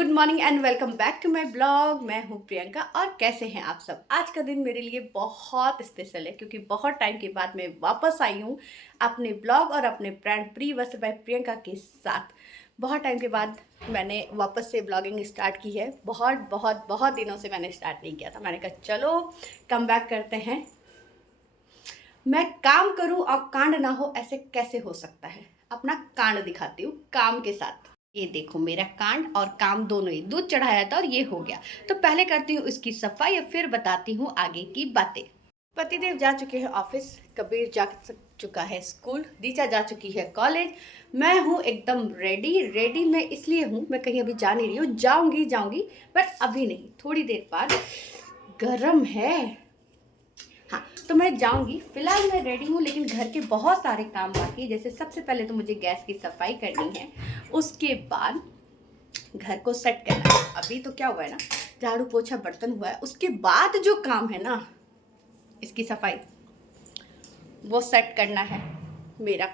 Good morning and welcome back to my blog. मैं हूँ प्रियंका और कैसे हैं आप सब। आज का दिन मेरे लिए बहुत स्पेशल है क्योंकि बहुत टाइम के बाद मैं वापस आई हूँ अपने ब्लॉग और अपने ब्रांड प्री वस्त्र बाय प्रियंका के साथ। बहुत टाइम के बाद मैंने वापस से ब्लॉगिंग स्टार्ट की है। बहुत बहुत बहुत दिनों से मैंने स्टार्ट नहीं किया था। मैंने कहा चलो कम बैक करते हैं। मैं काम करूँ और कांड ना हो, ऐसे कैसे हो सकता है। अपना कांड दिखाती हूँ काम के साथ। ये देखो मेरा कांड और काम दोनों ही। दूध चढ़ाया था और ये हो गया। तो पहले करती हूँ इसकी सफाई और फिर बताती हूँ आगे की बातें। पतिदेव जा चुके हैं ऑफिस, कबीर जा चुका है स्कूल, रीचा जा चुकी है कॉलेज। मैं हूँ एकदम रेडी मैं इसलिए हूँ, मैं कहीं अभी जा नहीं रही हूँ। जाऊंगी बट अभी नहीं, थोड़ी देर बाद। गर्म है। हाँ, तो मैं जाऊंगी। फिलहाल मैं रेडी हूँ लेकिन घर के बहुत सारे काम बाकी है। जैसे सबसे पहले तो मुझे गैस की सफाई करनी है, उसके बाद घर को सेट करना है। अभी तो क्या हुआ है ना, झाड़ू पोछा बर्तन हुआ है, उसके बाद जो काम है ना इसकी सफाई, वो सेट करना है मेरा।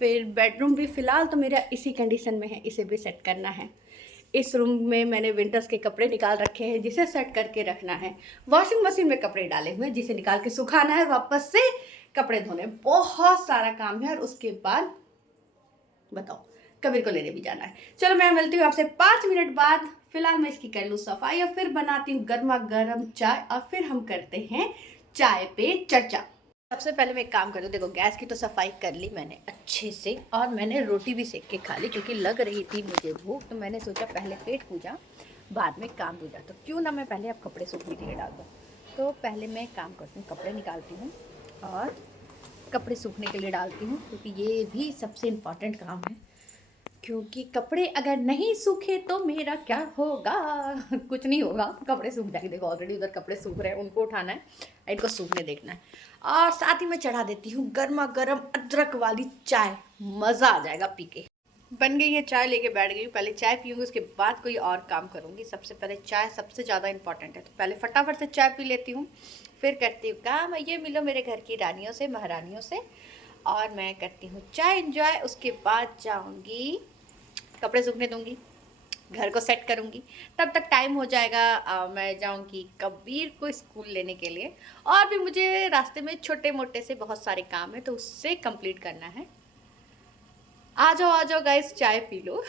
फिर बेडरूम भी फिलहाल तो मेरा इसी कंडीशन में है, इसे भी सेट करना है। इस रूम में मैंने विंटर्स के कपड़े निकाल रखे हैं जिसे सेट करके रखना है। वॉशिंग मशीन में कपड़े डाले हुए हैं जिसे निकाल के सुखाना है, वापस से कपड़े धोने। बहुत सारा काम है और उसके बाद बताओ कबीर को लेने भी जाना है। चलो मैं मिलती हूँ आपसे 5 मिनट बाद। फिलहाल मैं इसकी कर लूँ सफाई और फिर बनाती हूँ गर्मा गर्म चाय और फिर हम करते हैं चाय पे चर्चा। सबसे पहले मैं एक काम कर दूँ। देखो गैस की तो सफाई कर ली मैंने अच्छे से और मैंने रोटी भी सेक के खा ली क्योंकि लग रही थी मुझे भूख। तो मैंने सोचा पहले पेट पूजा बाद में काम पूजा, तो क्यों ना मैं पहले अब कपड़े सूखने के लिए डाल दूँ। तो पहले मैं काम करती हूँ, कपड़े निकालती हूँ और कपड़े सूखने के लिए डालती हूँ क्योंकि ये भी सबसे इम्पॉर्टेंट काम है। क्योंकि कपड़े अगर नहीं सूखे तो मेरा क्या होगा। कुछ नहीं होगा, कपड़े सूख जाएंगे। देखो ऑलरेडी उधर कपड़े सूख रहे हैं, उनको उठाना है, इनको सूखने देखना है। और साथ ही मैं चढ़ा देती हूँ गर्मा गर्म अदरक वाली चाय। मज़ा आ जाएगा पी के। बन गई है चाय, लेके बैठ गई हूँ। पहले चाय पीऊँगी उसके बाद कोई और काम करूँगी। सबसे पहले चाय सबसे ज़्यादा इंपॉर्टेंट है, तो पहले फटाफट से चाय पी लेती हूँ, फिर करती हूँ काम। ये मिलो मेरे घर की रानियों से, महारानियों से, और मैं करती हूँ चाय एंजॉय। उसके बाद जाऊँगी कपड़े सूखने दूँगी, घर को सेट करूँगी। तब तक टाइम हो जाएगा। मैं जाऊँगी कबीर को स्कूल लेने के लिए। और भी मुझे रास्ते में छोटे मोटे से बहुत सारे काम है तो उससे कंप्लीट करना है। आ जाओ गाइस, चाय पी लो।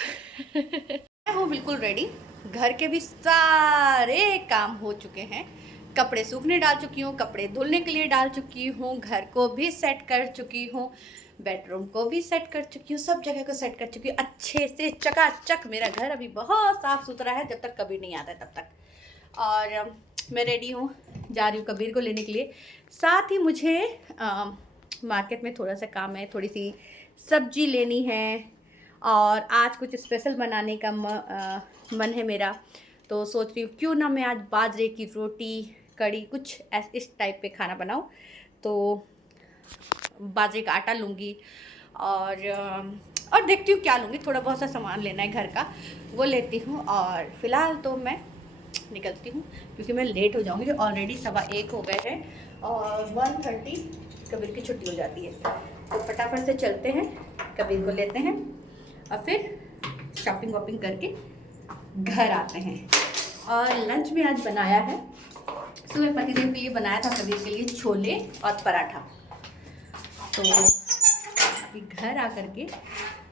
मैं हूँ बिल्कुल रेडी। घर के भी सारे काम हो चुके हैं। कपड़े सूखने डाल चुकी हूँ, कपड़े धुलने के लिए डाल चुकी हूँ, घर को भी सेट कर चुकी हूँ, बेडरूम को भी सेट कर चुकी हूँ, सब जगह को सेट कर चुकी हूँ अच्छे से चकाचक। मेरा घर अभी बहुत साफ़ सुथरा है, जब तक कबीर नहीं आता है तब तक। और मैं रेडी हूँ, जा रही हूँ कबीर को लेने के लिए। साथ ही मुझे मार्केट में थोड़ा सा काम है, थोड़ी सी सब्जी लेनी है और आज कुछ स्पेशल बनाने का मन है मेरा। तो सोच रही हूँ क्यों ना मैं आज बाजरे की रोटी कड़ी कुछ इस टाइप पे खाना बनाऊँ। तो बाजरे का आटा लूँगी और देखती हूँ क्या लूँगी। थोड़ा बहुत सा सामान लेना है घर का, वो लेती हूँ। और फिलहाल तो मैं निकलती हूँ क्योंकि मैं लेट हो जाऊँगी। ऑलरेडी 1:15 हो गए हैं और 1:30 कबीर की छुट्टी हो जाती है। तो फटाफट से चलते हैं, कबीर को लेते हैं और फिर शॉपिंग वॉपिंग करके घर आते हैं। और लंच में आज बनाया है, सुबह पतिदेव के लिए बनाया था, कबीर के लिए छोले और पराठा। तो अभी घर आकर के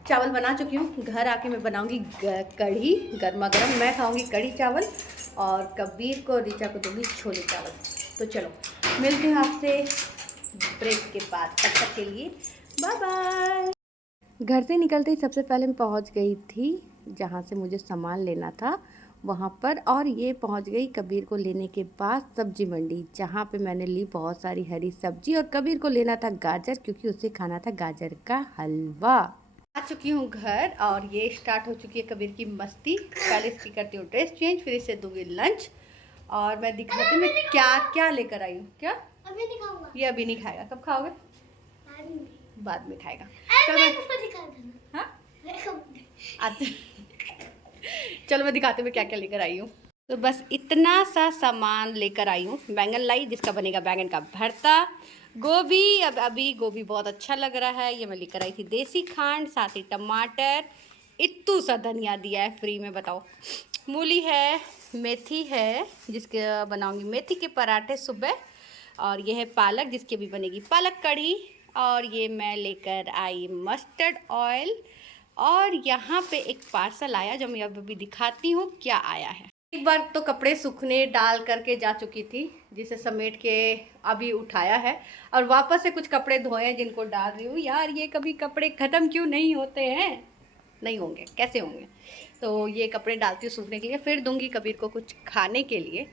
चावल बना चुकी हूँ। घर आके मैं बनाऊंगी कढ़ी गर्मा गर्म। मैं खाऊंगी कढ़ी चावल और कबीर को रीचा को दूंगी छोले चावल। तो चलो मिलते हैं आपसे ब्रेक के बाद, तब तक के लिए बाय बाय। घर से निकलते ही सबसे पहले मैं पहुंच गई थी जहां से मुझे सामान लेना था वहां पर। और ये पहुंच गई कबीर को लेने के बाद सब्जी मंडी, जहां पे मैंने ली बहुत सारी हरी सब्जी। और कबीर को लेना था गाजर क्योंकि उसे खाना था गाजर का हलवा। आ चुकी हूँ घर और ये स्टार्ट हो चुकी है कबीर की मस्ती। पहले इसकी करती हूँ ड्रेस चेंज, फिर इसे दूंगी लंच और मैं दिखाती हूँ मैं क्या क्या लेकर आई हूँ। क्या अभी नहीं खाऊंगा? ये अभी नहीं खाएगा। कब खाओगे? बाद में खाएगा। चलो हाँ चलो मैं दिखाती हूँ मैं क्या क्या लेकर आई हूँ। तो बस इतना सा सामान लेकर आई हूँ। बैंगन लाई जिसका बनेगा बैंगन का भरता। गोभी, अभी गोभी बहुत अच्छा लग रहा है, ये मैं लेकर आई थी। देसी खांड, साथ ही टमाटर, इत्तू सा धनिया दिया है फ्री में, बताओ। मूली है, मेथी है जिसके बनाऊंगी मेथी के पराठे सुबह, और ये है पालक जिसकी भी बनेगी पालक कढ़ी, और ये मैं लेकर आई मस्टर्ड ऑयल, और यहाँ पे एक पार्सल आया जो मैं अभी दिखाती हूँ क्या आया है। एक बार तो कपड़े सूखने डाल करके जा चुकी थी, जिसे समेट के अभी उठाया है, और वापस से कुछ कपड़े धोए हैं जिनको डाल रही हूँ। यार ये कभी कपड़े ख़त्म क्यों नहीं होते हैं, नहीं होंगे, कैसे होंगे। तो ये कपड़े डालती हूँ सूखने के लिए, फिर दूंगी कबीर को कुछ खाने के लिए।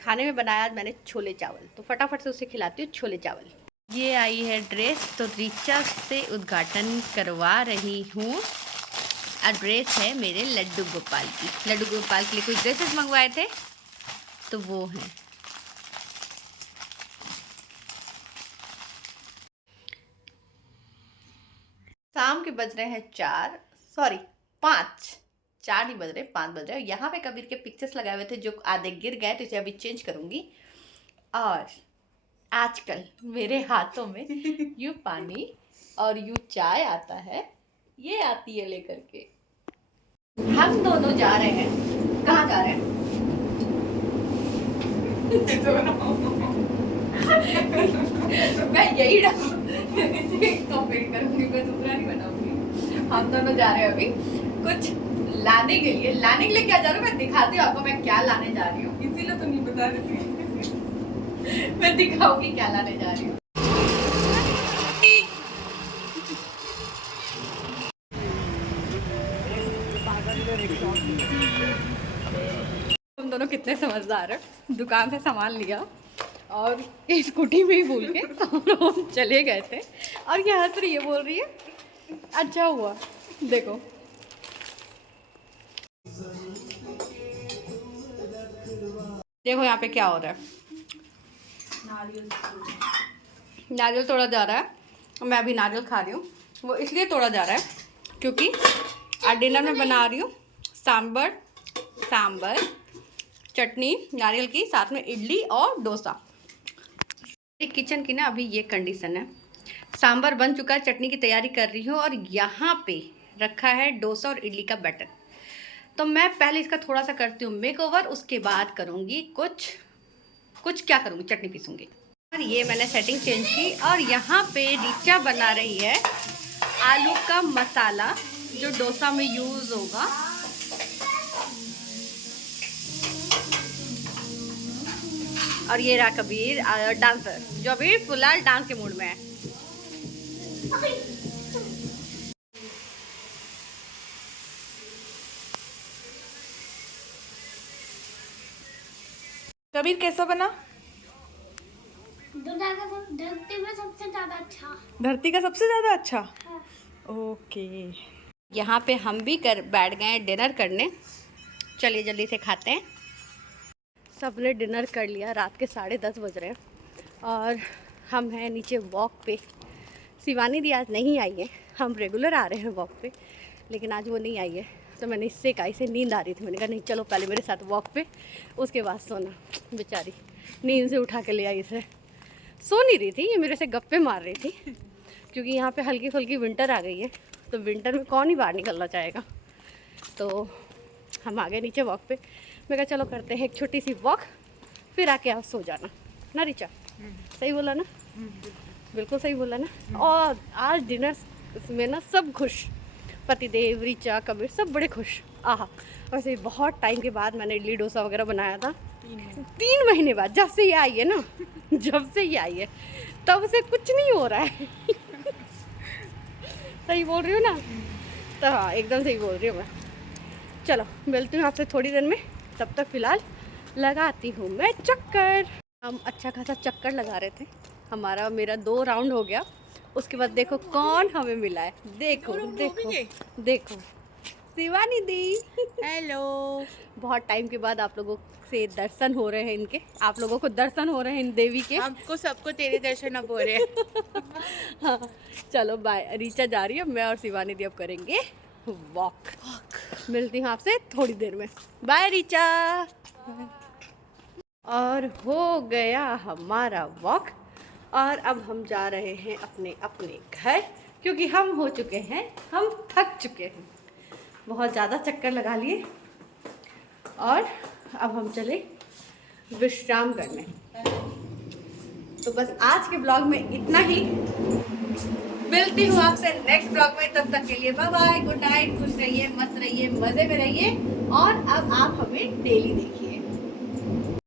खाने में बनाया आज मैंने छोले चावल, तो फटाफट से उसे खिलाती हूँ छोले चावल। ये आई है ड्रेस, तो रीचा से उद्घाटन करवा रही हूँ। ड्रेस है मेरे लड्डू गोपाल की। लड्डू गोपाल के लिए कुछ ड्रेसेस मंगवाए थे तो वो हैं। शाम के बज रहे हैं 5, 4 नहीं बज रहे, 5 बज रहे हैं। यहाँ पे कबीर के पिक्चर्स लगाए हुए थे जो आधे गिर गए, तो इसे अभी चेंज करूँगी। और आजकल मेरे हाथों में यूँ पानी और यूँ चाय आता है, ये आती है लेकर के। हम दोनों जा रहे हैं, कहाँ जा रहे हैं? मैं यही कॉपी करूँगी, मैं दूसरा नहीं बनाऊंगी। हम दोनों जा रहे हैं अभी कुछ लाने के लिए। लाने के लिए क्या जा रहा हूँ मैं दिखाती हूँ आपको, मैं क्या लाने जा रही हूँ। इसीलिए तो नहीं बता रही थी। मैं दिखाऊंगी क्या लाने जा रही हूँ। तुम दोनों कितने समझदार हैं। दुकान से सामान लिया और स्कूटी में ही भूल के और हम चले गए थे, और ये हंस रही है, बोल रही है अच्छा हुआ। देखो देखो यहाँ पे क्या हो रहा है। नारियल तोड़ा जा रहा है, मैं अभी नारियल खा रही हूँ। वो इसलिए तोड़ा जा रहा है क्योंकि आज डिनर में बना रही हूँ सांबर चटनी नारियल की, साथ में इडली और डोसा। किचन की ना अभी ये कंडीशन है, सांबर बन चुका है, चटनी की तैयारी कर रही हूँ, और यहाँ पे रखा है डोसा और इडली का बैटर। तो मैं पहले इसका थोड़ा सा करती हूँ मेकओवर, उसके बाद करूँगी कुछ क्या करूँगी, चटनी पीसूँगी। और ये मैंने सेटिंग चेंज की, और यहाँ पे रीचा बना रही है आलू का मसाला जो डोसा में यूज़ होगा। और ये रहा कबीर डांसर, जो अभी फिलहाल डांस के मूड में है। कबीर कैसा बना? धरती में सबसे ज्यादा अच्छा। धरती का सबसे ज्यादा अच्छा। हाँ। ओके। यहाँ पे हम भी बैठ गए डिनर करने। चलिए जल्दी से खाते हैं। सबने डिनर कर लिया, रात के 10:30 बज रहे हैं, और हम हैं नीचे वॉक पे। शिवानी दी आज नहीं आई है, हम रेगुलर आ रहे हैं वॉक पे, लेकिन आज वो नहीं आई है। तो मैंने इससे कहा, इसे नींद आ रही थी, मैंने कहा नहीं चलो पहले मेरे साथ वॉक पे, उसके बाद सोना। बेचारी नींद से उठा के ले आई इसे। सो नहीं रही थी, ये मेरे से गप्पे मार रही थी, क्योंकि यहाँ पे हल्की फुल्की विंटर आ गई है, तो विंटर में कौन ही बाहर निकलना चाहेगा। तो हम आ गए नीचे वॉक पे। मैं कहा चलो करते हैं एक छोटी सी वॉक, फिर आके आप सो जाना ना रीचा। सही बोला ना? बिल्कुल सही बोला ना। और आज डिनर में ना सब खुश, पतिदेव, रीचा, कबीर, सब बड़े खुश। आहा, वैसे बहुत टाइम के बाद मैंने इडली डोसा वगैरह बनाया था, 3 महीने बाद, जब से ये आई है ना, जब से ये आई है तब से कुछ नहीं हो रहा है। सही बोल रही हूँ ना? तो हाँ, एकदम सही बोल रही हूँ मैं। चलो मिलती हूँ आपसे थोड़ी देर में, तब तक फ़िलहाल लगाती हूँ मैं चक्कर। हम अच्छा खासा चक्कर लगा रहे थे, मेरा 2 राउंड हो गया। उसके बाद देखो कौन हमें मिला है, देखो देखो देखो, शिवानी दी। हेलो। बहुत टाइम के बाद आप लोगों से दर्शन हो रहे हैं इनके, आप लोगों को दर्शन हो रहे हैं इन देवी के। हमको सबको तेरे दर्शन अब हो रहे हैं। हाँ, चलो बाय। रीचा जा रही है, मैं और शिवानी दी अब करेंगे वॉक। मिलती हूँ आपसे थोड़ी देर में। बाय रीचा। और हो गया हमारा वॉक, और अब हम जा रहे हैं अपने अपने घर, क्योंकि हम हो चुके हैं, हम थक चुके हैं। बहुत ज़्यादा चक्कर लगा लिए और अब हम चले विश्राम करने। तो बस आज के ब्लॉग में इतना ही। मिलती हूँ आपसे नेक्स्ट ब्लॉग में, तब तक के लिए बाय बाय, गुड नाइट, खुश रहिए, मस्त रहिए, मज़े में रहिए और अब आप हमें डेली देखिए।